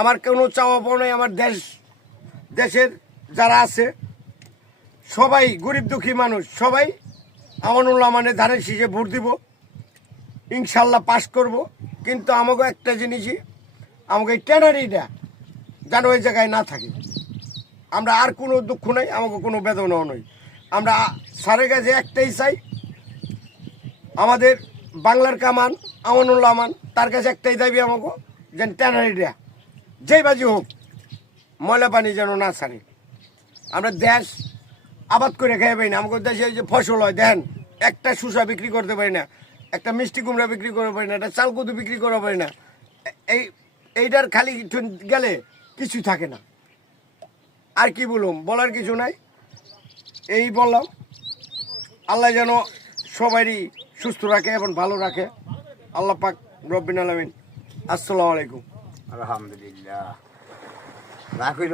আমার কোনো চাওয়া পাওয়া নাই। আমার দেশের যারা আছে সবাই গরিব দুঃখী মানুষ, সবাই আমানুল্লাহ মানে ধানের শীষে ভোট দিব, ইনশাল্লাহ পাস করব। কিন্তু আমাকে একটা জিনিসই, আমাকে এই ট্যানারিটা যেন ওই জায়গায় না থাকে। আমরা আর কোনো দুঃখ নাই, আমাকে কোনো বেদনাও নয়। আমরা স্যারের কাছে একটাই চাই, আমাদের বাংলার কামান আমানুল্লাহ আমান, তার কাছে একটাই দাবি আমাকে, যেন ট্যানারিটা যেই বাজি হোক ময়লা পানি যেন না ছাড়ে। আমরা দেশ আবাদ করে খেয়ে পাই না। আমাদের দেশে যে ফসল হয় দেখেন, একটা শুষা বিক্রি করতে পারি না, একটা মিষ্টি কুমড়া বিক্রি করতে পারি না, একটা চাল কদু বিক্রি করতে পারি না। এইটার খালি গেলে কিছুই থাকে না। আর কি বলুম, বলার কিছু নাই, এই বললাম। আল্লাহ যেন সবারই সুস্থ রাখে এবং ভালো রাখে। আল্লাহ পাক রব্বিল আলামিন। আসসালামু আলাইকুম। আলহামদুলিল্লাহ। রাখিল